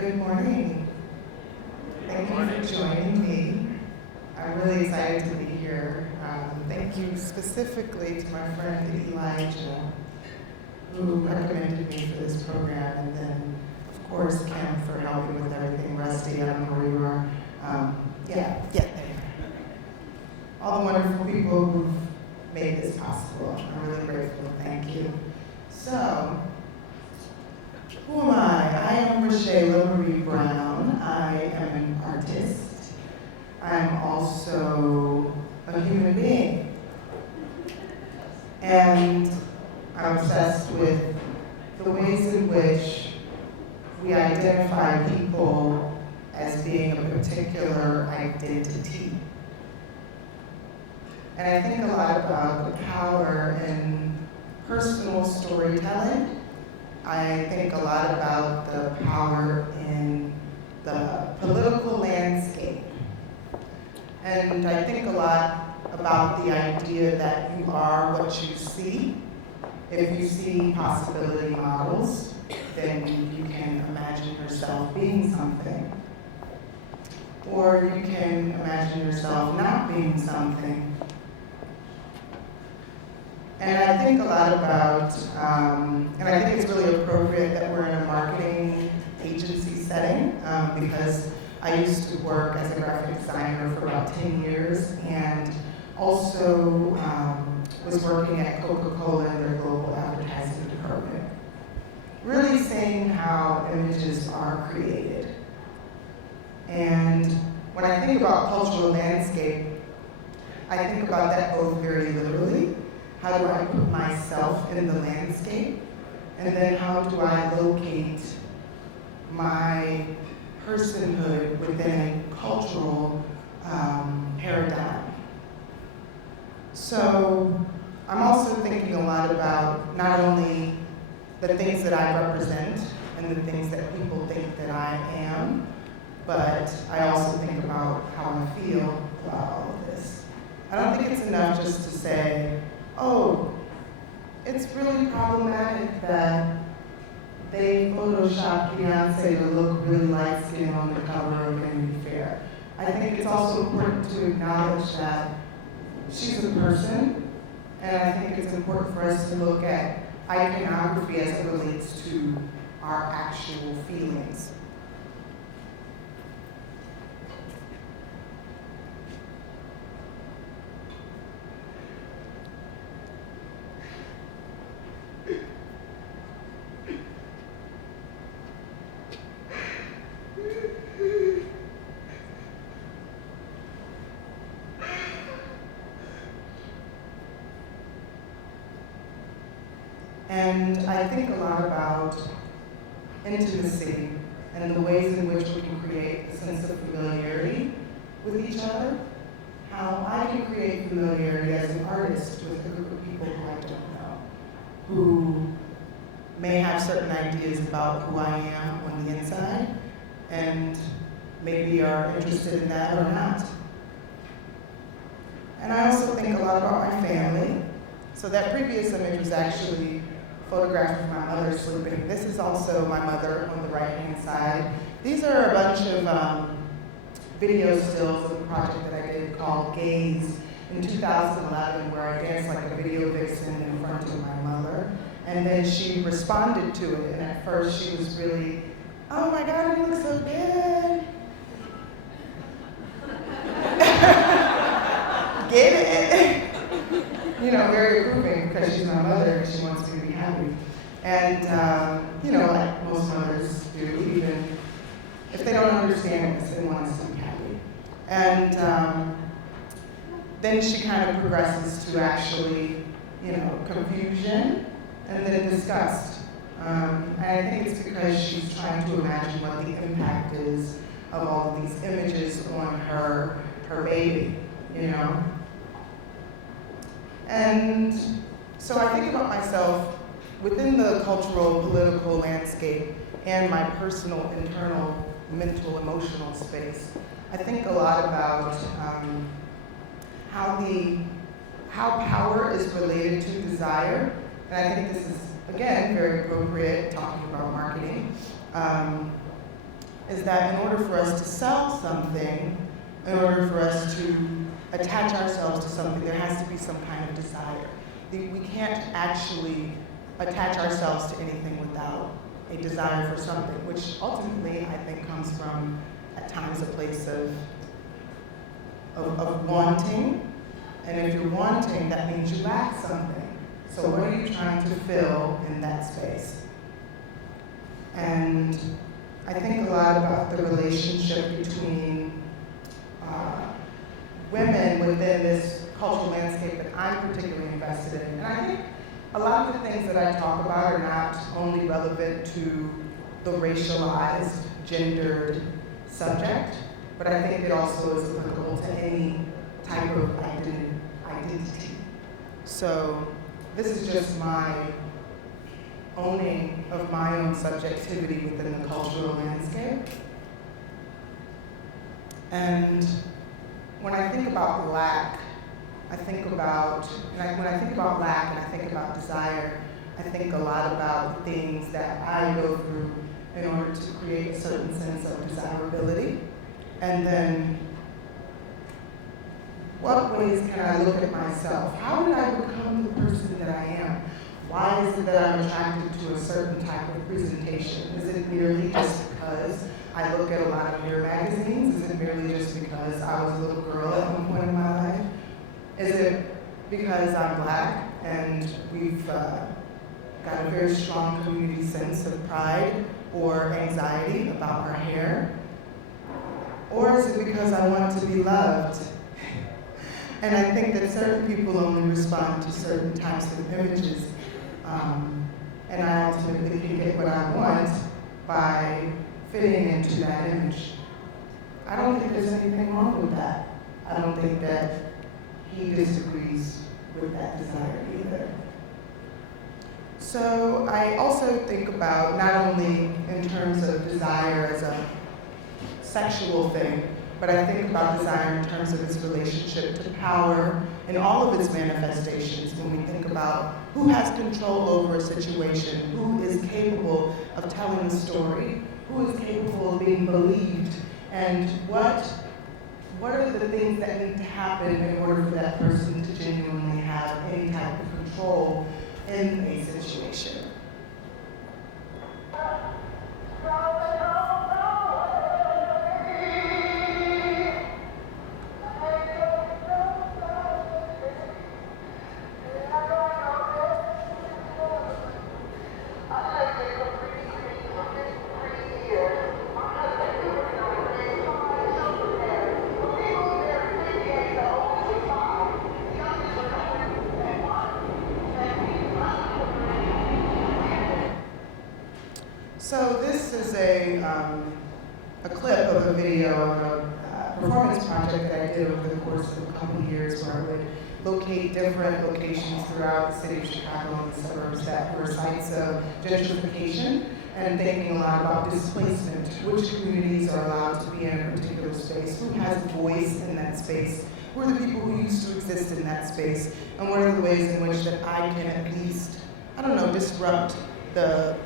Good morning. Thank you for joining me. I'm really excited to be here. Thank you specifically to my friend Elijah, who recommended me for this program, and then, of course, Kim for helping with everything. Rusty, I don't know where you are. There. All the wonderful people who've made this possible. I'm really grateful. Thank you. So, who am I? I am Rashayla Marie Brown. I am an artist. I'm also a human being. And I'm obsessed with the ways in which we identify people as being a particular identity. And I think a lot about the power in personal storytelling. I think a lot about the power in the political landscape. And I think a lot about the idea that you are what you see. If you see possibility models, then you can imagine yourself being something. Or you can imagine yourself not being something. And I think a lot about, and I think it's really appropriate that we're in a marketing agency setting, because I used to work as a graphic designer for about 10 years, and also was working at Coca-Cola in their global advertising department, really seeing how images are created. And when I think about cultural landscape, I think about that both very literally. How do I put myself in the landscape? And then how do I locate my personhood within a cultural paradigm? So I'm also thinking a lot about not only the things that I represent and the things that people think that I am, but I also think about how I feel about all of this. I don't think it's enough just to say, oh, it's really problematic that they photoshopped Beyonce to look really light-skinned on the cover of Vanity Fair. I think it's also important to acknowledge that she's a person, and I think it's important for us to look at iconography as it relates to our actual feelings. And I think a lot about intimacy and the ways in which we can create a sense of familiarity with each other. How I can create familiarity as an artist with a group of people who I don't know, who may have certain ideas about who I am on the inside, and maybe are interested in that or not. And I also think a lot about my family. So that previous image was actually photographed of my mother sleeping. This is also my mother on the right-hand side. These are a bunch of video stills of a project that I did called Gaze in 2011, where I danced like a video vixen in front of my mother. And then she responded to it, and at first she was really, oh my God, you look so good. Get it? You know, very approving because she's my mother and she wants me to be happy. And, you know, like most mothers do, even if they don't don't understand this and want us to be happy. And then she kind of progresses to actually, confusion and then disgust. And I think it's because she's trying to imagine what the impact is of all of these images on her baby, And so I think about myself within the cultural, political landscape and my personal, internal, mental, emotional space. I think a lot about how power is related to desire. And I think this is, again, very appropriate, talking about marketing, is that in order for us to sell something, in order for us to attach ourselves to something, there has to be some kind of desire. We can't actually attach ourselves to anything without a desire for something, which ultimately I think comes from, at times, a place of wanting. And if you're wanting, that means you lack something. So what are you trying to fill in that space? And I think a lot about the relationship between women within this cultural landscape that I'm particularly invested in. And I think a lot of the things that I talk about are not only relevant to the racialized, gendered subject, but I think it also is applicable to any type of identity. So this is just my owning of my own subjectivity within the cultural landscape. And when I think about lack, when I think about lack and I think about desire, I think a lot about the things that I go through in order to create a certain sense of desirability. And then, what ways can I look at myself? How did I become the person that I am? Why is it that I'm attracted to a certain type of presentation? Is it merely just because I look at a lot of mirror magazines? Is it merely just because I was a little girl at one point in my life? Is it because I'm Black and we've got a very strong community sense of pride or anxiety about our hair? Or is it because I want to be loved? And I think that certain people only respond to certain types of images, and I ultimately can get what I want by fitting into that image. I don't think there's anything wrong with that. I don't think that he disagrees with that desire either. So I also think about not only in terms of desire as a sexual thing, but I think about desire in terms of its relationship to power in all of its manifestations. When we think about who has control over a situation, who is capable of telling a story, who is capable of being believed, and what are the things that need to happen in order for that person to genuinely have any type of control in a situation. So this is a clip of a video of a performance project that I did over the course of a couple of years, where I would locate different locations throughout the city of Chicago and the suburbs that were sites of gentrification, and thinking a lot about displacement, which communities are allowed to be in a particular space, who has a voice in that space, who are the people who used to exist in that space, and what are the ways in which that I can at least, disrupt the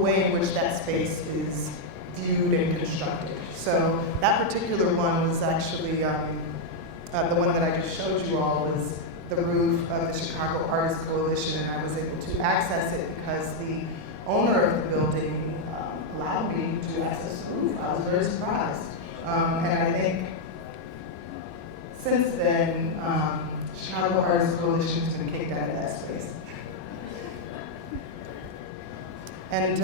way in which that space is viewed and constructed. So that particular one was actually, the one that I just showed you all was the roof of the Chicago Artists Coalition, and I was able to access it because the owner of the building allowed me to access the roof. I was very surprised. And I think since then, Chicago Artists Coalition has been kicked out of that space. And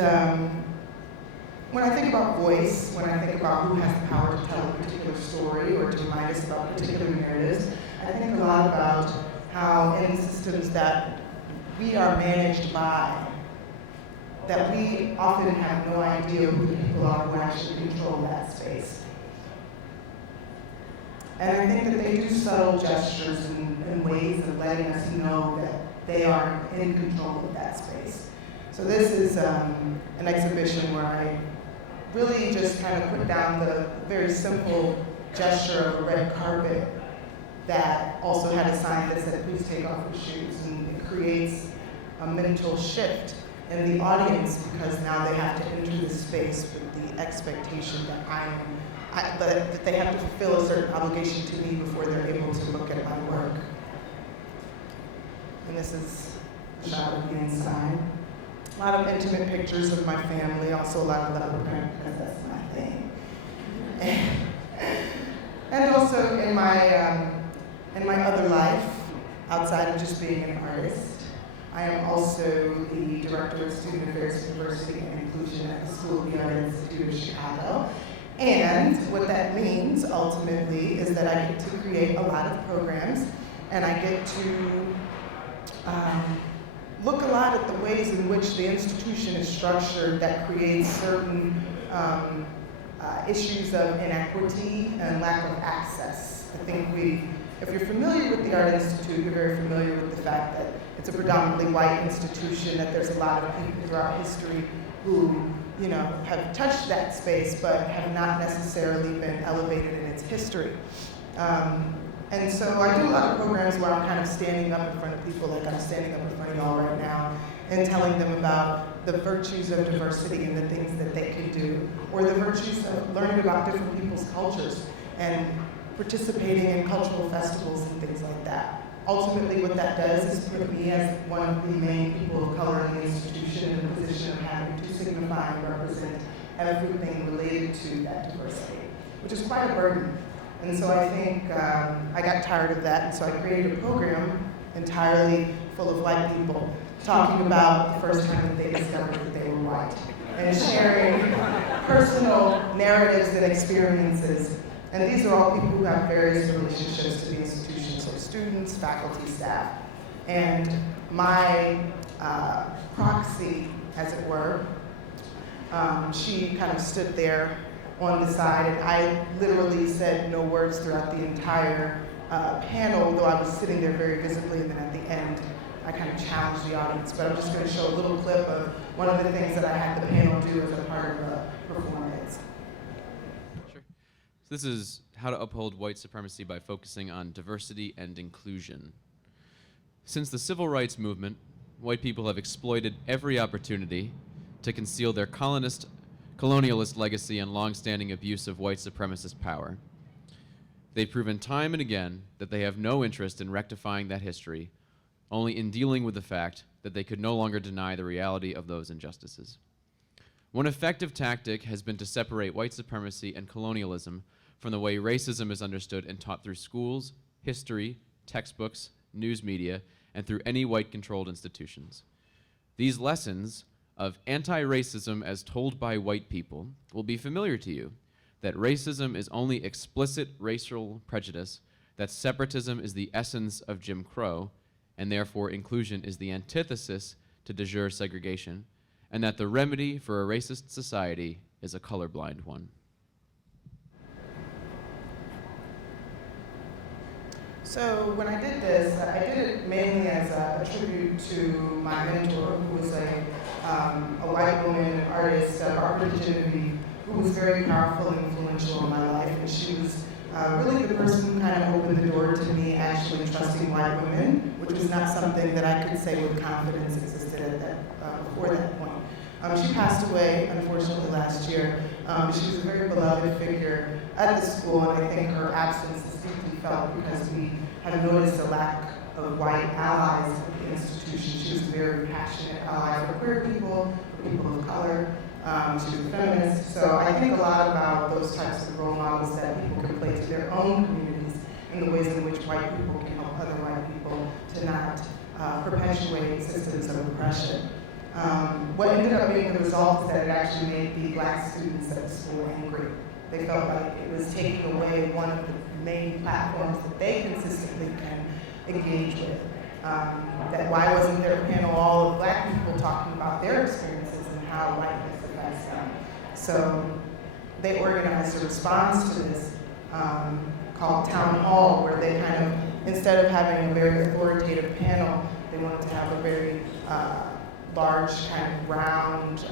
when I think about voice, when I think about who has the power to tell a particular story or to remind us about particular narratives, I think a lot about how in systems that we are managed by, that we often have no idea who the people are who actually control that space. And I think that they do subtle gestures and ways of letting us know that they are in control of that space. So this is an exhibition where I really just kind of put down the very simple gesture of a red carpet that also had a sign that said, please take off your shoes. And it creates a mental shift in the audience because now they have to enter this space with the expectation that that they have to fulfill a certain obligation to me before they're able to look at my work. And this is a shot of the inside. A lot of intimate pictures of my family, also a lot of leopard print because that's my thing. And also in my other life, outside of just being an artist, I am also the Director of Student Affairs, Diversity, and Inclusion at the School of the Art Institute of Chicago. And what that means, ultimately, is that I get to create a lot of programs, and I get to look a lot at the ways in which the institution is structured that creates certain issues of inequity and lack of access. I think if you're familiar with the Art Institute, you're very familiar with the fact that it's a predominantly white institution, that there's a lot of people throughout history who have touched that space but have not necessarily been elevated in its history. And so I do a lot of programs where I'm kind of standing up in front of people, like I'm standing up in front of y'all right now, and telling them about the virtues of diversity and the things that they can do, or the virtues of learning about different people's cultures and participating in cultural festivals and things like that. Ultimately, what that does is put me as one of the main people of color in the institution in the position of having to signify and represent everything related to that diversity, which is quite a burden. And so I think I got tired of that, and so I created a program entirely full of white people talking about the first time that they discovered that they were white, and sharing personal narratives and experiences. And these are all people who have various relationships to the institution, so students, faculty, staff. And my proxy, as it were, she kind of stood there on the side, and I literally said no words throughout the entire panel, though I was sitting there very visibly, and then at the end, I kind of challenged the audience. But I'm just going to show a little clip of one of the things that I had the panel do as a part of the performance. Sure. So this is how to uphold white supremacy by focusing on diversity and inclusion. Since the civil rights movement, white people have exploited every opportunity to conceal their colonialist legacy and long-standing abuse of white supremacist power. They've proven time and again that they have no interest in rectifying that history, only in dealing with the fact that they could no longer deny the reality of those injustices. One effective tactic has been to separate white supremacy and colonialism from the way racism is understood and taught through schools, history, textbooks, news media, and through any white-controlled institutions. These lessons of anti-racism as told by white people will be familiar to you, that racism is only explicit racial prejudice, that separatism is the essence of Jim Crow, and therefore inclusion is the antithesis to de jure segregation, and that the remedy for a racist society is a colorblind one. So when I did this, I did it mainly as a tribute to my mentor, who was a white woman, an artist, Barbara Genevieve, who was very powerful and influential in my life. And she was really the person who kind of opened the door to me actually trusting white women, which was not something that I could say with confidence existed at that, before that point. She passed away, unfortunately, last year. She was a very beloved figure at the school, and I think her absence is deeply felt because we have noticed a lack of white allies at the institution. She was a very passionate ally for queer people, for people of color. She was a feminist. So I think a lot about those types of role models that people can play to their own communities and the ways in which white people can help other white people to not perpetuate systems of oppression. What ended up being the result is that it actually made the black students at the school angry. They felt like it was taking away one of the main platforms that they consistently can engage with. That why wasn't there a panel all of black people talking about their experiences and how whiteness affects them? So they organized a response to this called Town Hall, where they kind of, instead of having a very authoritative panel, they wanted to have a very large kind of round,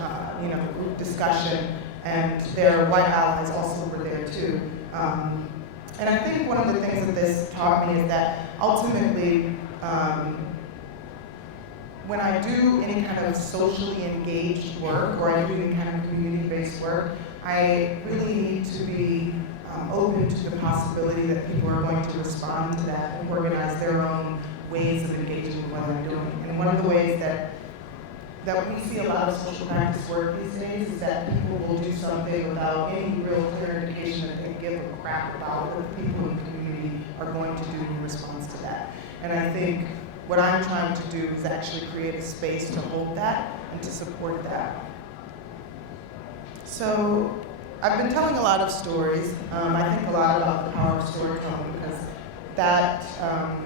group discussion, and their white allies also were there too. And I think one of the things that this taught me is that ultimately, when I do any kind of socially engaged work, or I do any kind of community-based work, I really need to be open to the possibility that people are going to respond to that and organize their own ways of engaging with what I'm doing. And one of the ways that we see a lot of social practice work these days is that people will do something without any real clear indication that they give a crap about what the people in the community are going to do in response to that. And I think what I'm trying to do is actually create a space to hold that and to support that. So I've been telling a lot of stories. I think a lot about the power of storytelling because that,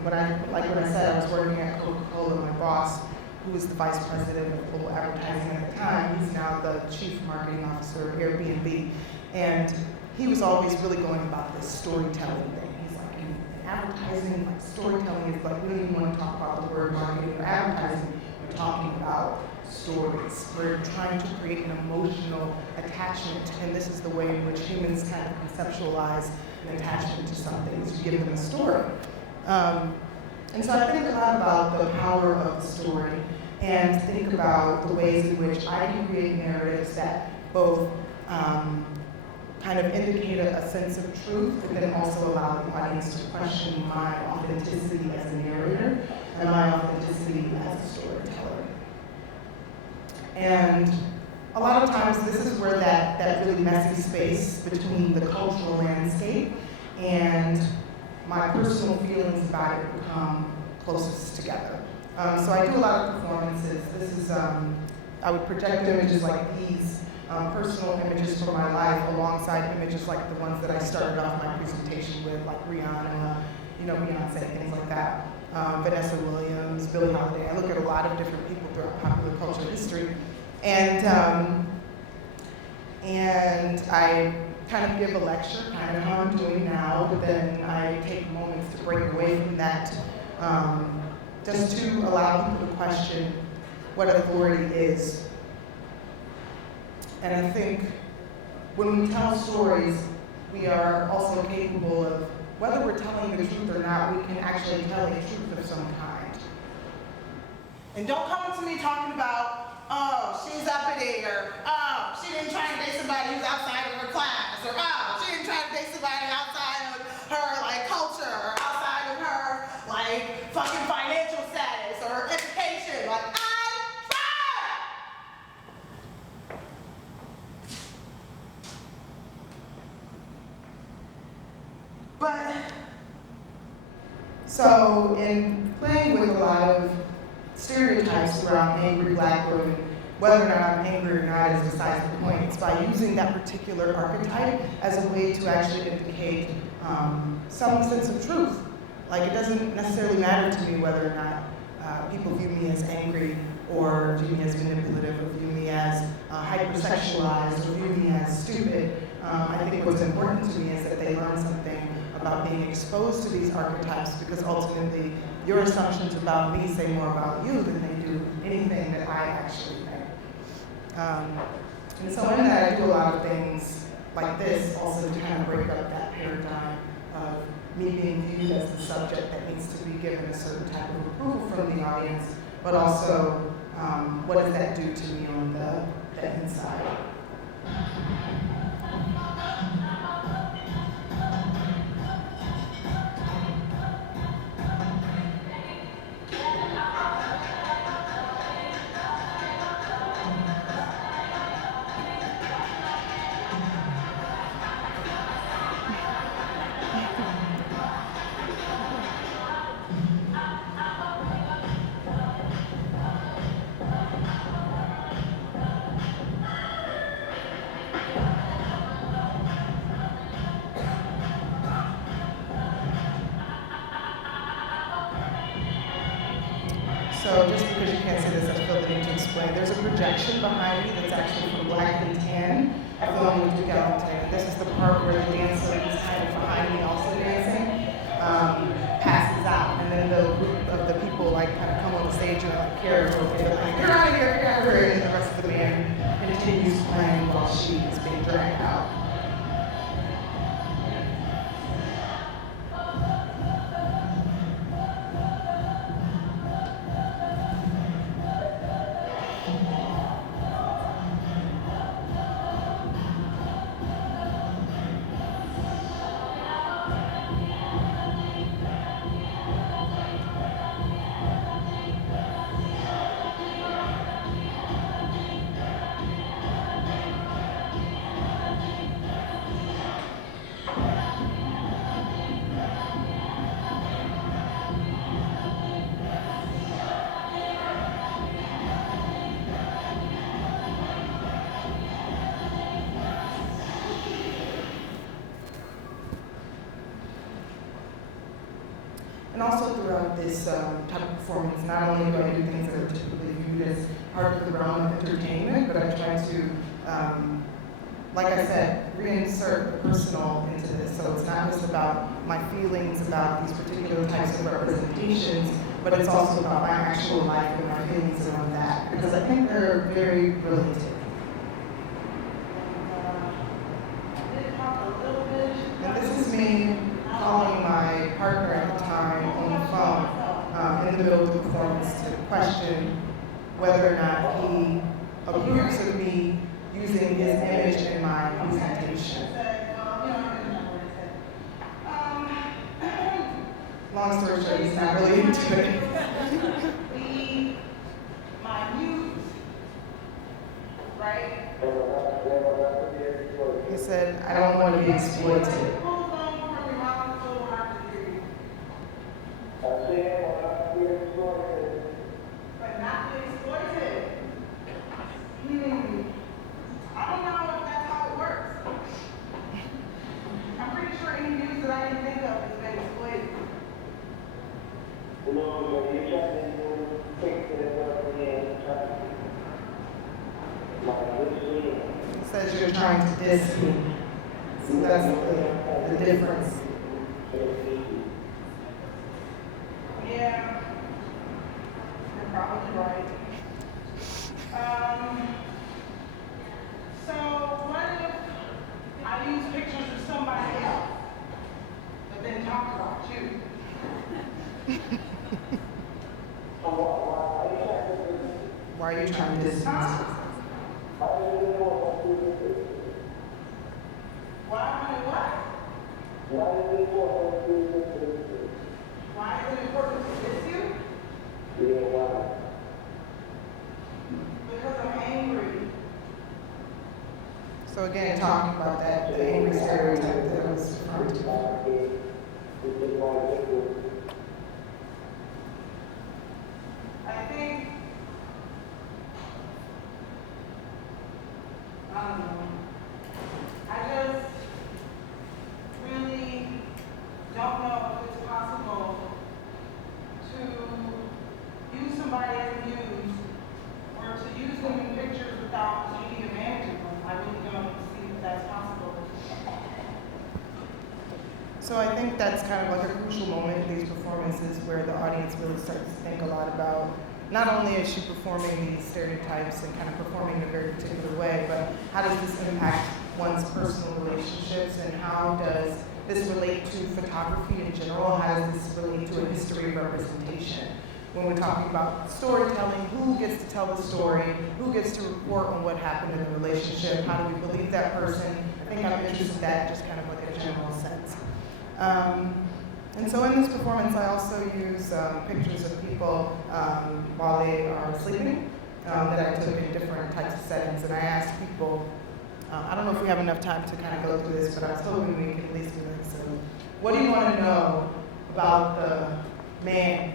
when I said, I was working at Coca-Cola, my boss, who was the vice president of global advertising at the time, he's now the chief marketing officer of Airbnb. And he was always really going about this storytelling thing. He's like, in advertising, like storytelling is like, we don't even want to talk about the word marketing or advertising, we're talking about stories. We're trying to create an emotional attachment, and this is the way in which humans kind of conceptualize an attachment to something, is you give them a story. And so I think a lot about the power of the story and think about the ways in which I can create narratives that both kind of indicate a sense of truth, but then also allow the audience to question my authenticity as a narrator and my authenticity as a storyteller. And a lot of times this is where that really messy space between the cultural landscape and my personal feelings about it become closest together. So I do a lot of performances. This is, I would project images like these, personal images from my life alongside images like the ones that I started off my presentation with, like Rihanna, Beyonce, things like that. Vanessa Williams, Billie Holiday. I look at a lot of different people throughout popular culture history. And I kind of give a lecture, kind of how I'm doing now, but then I take moments to break away from that, just to allow people to question what authority is. And I think when we tell stories, we are also capable of, whether we're telling the truth or not, we can actually tell a truth of some kind. And don't come to me talking about, oh, she's uppity, or oh, she didn't try to date somebody who's outside of her class, or oh, she didn't try to date somebody outside of her culture, or outside of her fucking financial status or education. I tried. But so in playing with a lot of stereotypes around angry black women, whether or not I'm angry or not is besides the point. It's by using that particular archetype as a way to actually indicate some sense of truth. Like, it doesn't necessarily matter to me whether or not people view me as angry or view me as manipulative or view me as hypersexualized or view me as stupid. I think what's important to me is that they learn something about being exposed to these archetypes, because ultimately your assumptions about me say more about you than they do anything that I actually think. And so in that, I do a lot of things like this also to kind of break up that paradigm of me being viewed as the subject that needs to be given a certain type of approval from the audience, but also what does that do to me on the inside? So just because you can't see this, I feel the need to explain. There's a projection behind me that's actually for black and tan. I filmed in 2010. This is the part where the dancer who's kind of behind me also dancing passes out. And then the group of the people like kind of come on the stage and like carry her away. They're like, get out of here, get out of here. And the rest of the band continues playing while she is being dragged out. And also throughout this type of performance, not only do I do things that are typically viewed as part of the realm of entertainment, but I try to, like I said, reinsert the personal into this. So it's not just about my feelings about these particular types of representations, but it's also about my actual life and my feelings around that, because I think they're very related. And this is me calling my partner at the time on the phone in the middle of the performance to question whether or not he approves of me using his image in my presentation. Long story short, he's not really into it. My muse, right? He said, I don't want to be exploited. But not be exploited. I don't know if that's how it works. I'm pretty sure any news that I can think of has been exploited. He says you're trying to diss me. So that's the difference. Yeah, you're probably right. So what if I use pictures of somebody else, but then talk about you? Why are you trying to diss me? Why am I what? Why is it important to diss you? Because I'm angry. So again, talking about that, the angry stereotype that I was referring to. I think, I don't know. I just really don't know if it's possible to use somebody as a muse or to use them in pictures without taking advantage of them. I really don't see if that's possible. So I think that's kind of like a crucial moment in these performances where the audience really starts to think a lot about, not only is she performing these stereotypes and kind of performing in a very particular way, but how does this impact one's personal relationships, and how does this relate to photography in general? How does this relate to a history of representation? When we're talking about storytelling, who gets to tell the story? Who gets to report on what happened in the relationship? How do we believe that person? I think I'm interested in that, just kind of like a general sense. And so in this performance, I also use pictures of people while they are sleeping that I took in different types of settings. And I asked people, I don't know if we have enough time to kind of go through this, but I was hoping we could at least do this. So what do you want to know about the man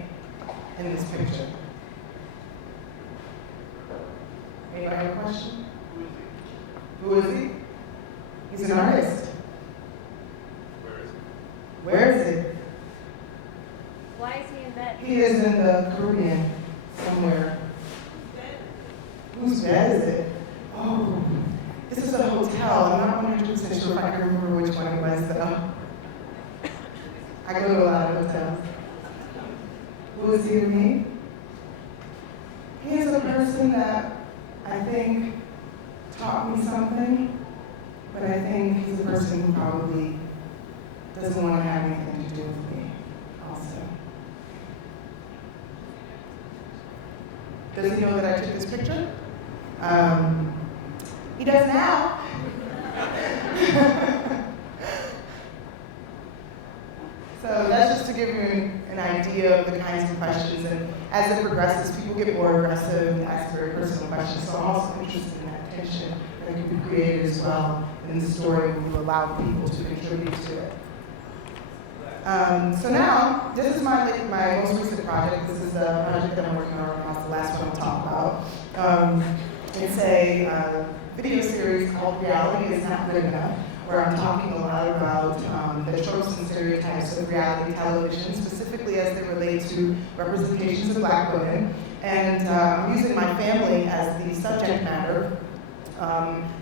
in this picture? Anybody have a question? Who is he? He's an artist. Where is he? Why is he in bed? He is in the Caribbean. dead is it? Oh, this is a hotel. I'm not 100% sure if I can remember which one it was, though. I go to a lot of hotels. Who is he to me? He is a person that I think taught me something, but I think he's a person who probably doesn't want to have anything to do with me also. Does he know that I took this picture? He does now. So that's just to give you an idea of the kinds of questions, and as it progresses, people get more aggressive and ask very personal questions, so I'm also interested in that tension that can be created as well in the story when you allow people to contribute to it. So now, this is my most recent project. This is a project that I'm working on right now. It's the last one I'll talk about. It's a video series called Reality Is Not Good Enough, where I'm talking a lot about the tropes and stereotypes of reality television, specifically as they relate to representations of Black women. And I'm using my family as the subject matter.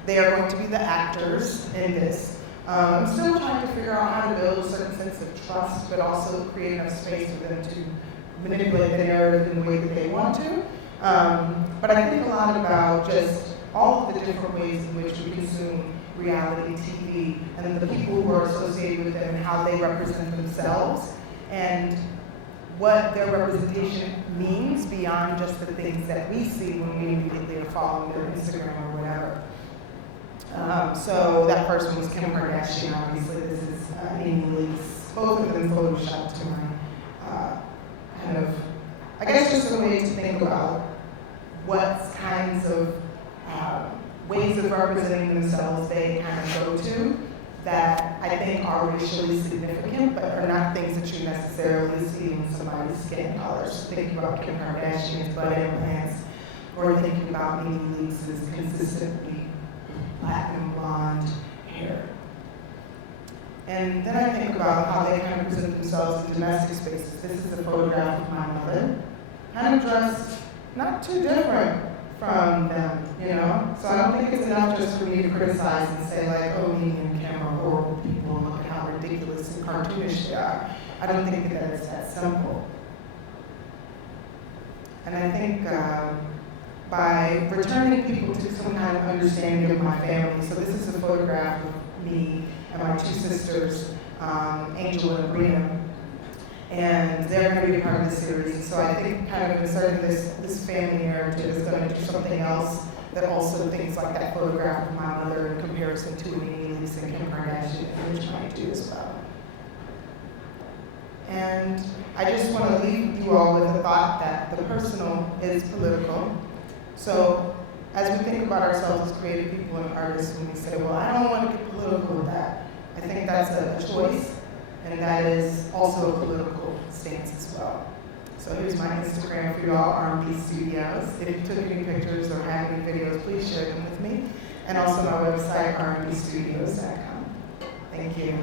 They are going to be the actors in this. I'm still trying to figure out how to build a certain sense of trust, but also create enough space for them to manipulate the narrative in the way that they want to. But I think a lot about just all of the different ways in which we consume reality TV and the people who are associated with them and how they represent themselves and what their representation means beyond just the things that we see when we immediately are following their Instagram or whatever. So that first one was Kim Kardashian, obviously. This is Amy Leaks. Both of them photoshopped to my kind of, I guess just a way to think about what kinds of ways of representing themselves they kind of go to that I think are racially significant, but are not things that you necessarily see in somebody's skin color. So thinking about Kim Kardashian's butt implants, or thinking about Amy Leaks' consistently platinum blonde hair. And then I think about how they kind of present themselves in domestic spaces. This is a photograph of my mother, kind of dressed not too different from them, you know? So I don't think it's enough just for me to criticize and say like, oh, Mimi and Kim are horrible people and look at how ridiculous and cartoonish they are. I don't think that it's that simple. And I think by returning people to some kind of understanding of my family, so this is a photograph of me and my two sisters, Angel and Brina, and they're going to be a part of the series. So I think kind of inserting this family narrative is going to do something else that also thinks like that photograph of my mother in comparison to Amy Leaks and Kim Kardashian, which might do as well. And I just want to leave you all with the thought that the personal is political. So as we think about ourselves as creative people and artists, when we say, well, I don't want to get political with that, I think that's a choice. And that is also a political stance as well. So here's my Instagram for y'all, R&B Studios. If you took any pictures or have any videos, please share them with me. And also my website, rmbstudios.com. Thank you.